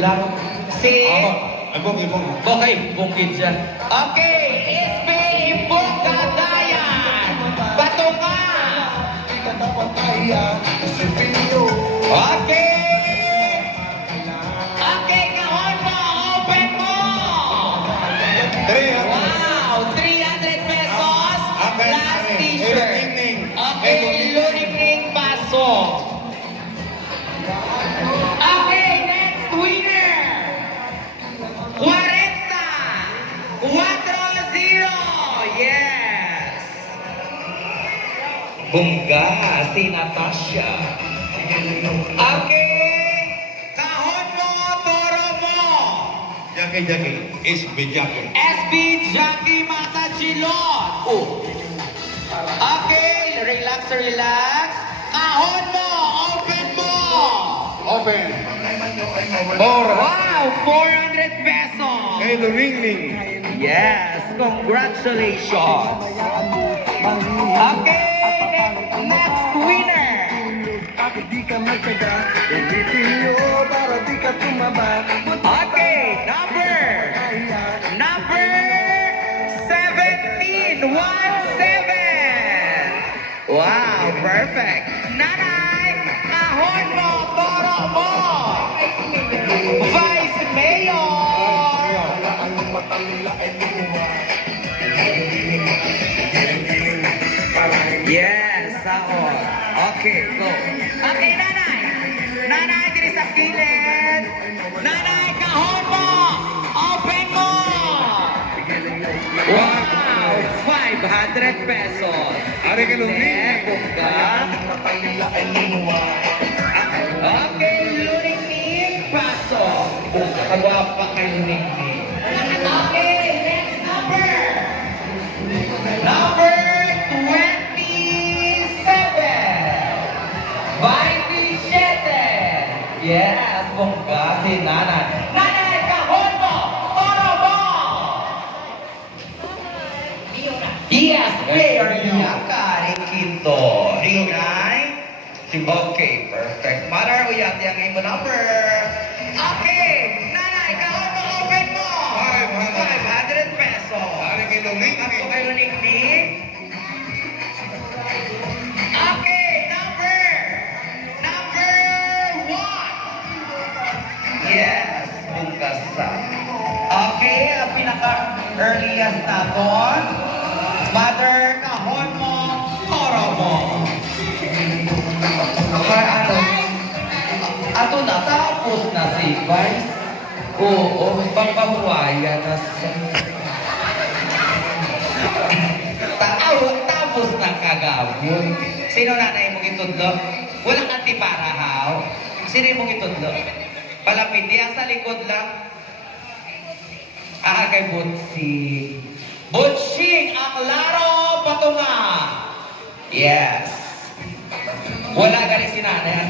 lang. Si? Bukid. Okay, bukid siya. Okay, SB Bukadayan. Batunga. Okay. Okay, kahon mo. Open mo. 300. Wow, 300 pesos. Okay, Last okay. t-shirt. Eluning. Okay, Luning Paso. Okay, next winner. 40. 4-0. Yes. Bungga, si Natasha. Okay. Kahon mo, toro mo. Jackie. SB Jackie. SB Jackie Mata Chilon. Oh. Okay, relax. Kahon mo, open mo. Open. Or. Wow, 400 pesos. Kay Luning. Yes, congratulations. Okay, next winner. Okay, number 17. 17. Wow, perfect. Nanay, kahon mo, toro mo. Vice Mayor. Yes, ako. Okay, go. Okay, nanay. Nanay, diri sa kilid. Nanay, kahon mo. Open mo. Wow, 500 pesos. Ari kay Luning. Bungga. Okay, Luning Paso. Kagwapa kay Luning. Okay, next number. Number 27. Yes, bongga si Nanay. Nanay, kahon mo! Toro mo! Yes, Mayor Yaka, Quinto. Rinay. Okay, perfect. Mother, uyat yang imo number. Okay, Nanay, kahon mo, open mo! 500 pesos. Ari kay Luning. Ako kayo ning-ning. Okay, number 1. Yes, bungkasa. Okay, ang pinaka-earliest naton. Mother, kahon mo, toro mo. Ato na, tapos na si Vice. Oo, papahuwaya na sa... Tapos na kagabon. Sino nanay mong itudlo? Walang antipara, haw? Sino mong itudlo? Palapit diyan sa likod lang. Kay Butsing. Butsing, ang laro patunga. Yes. Wala galing si nanay,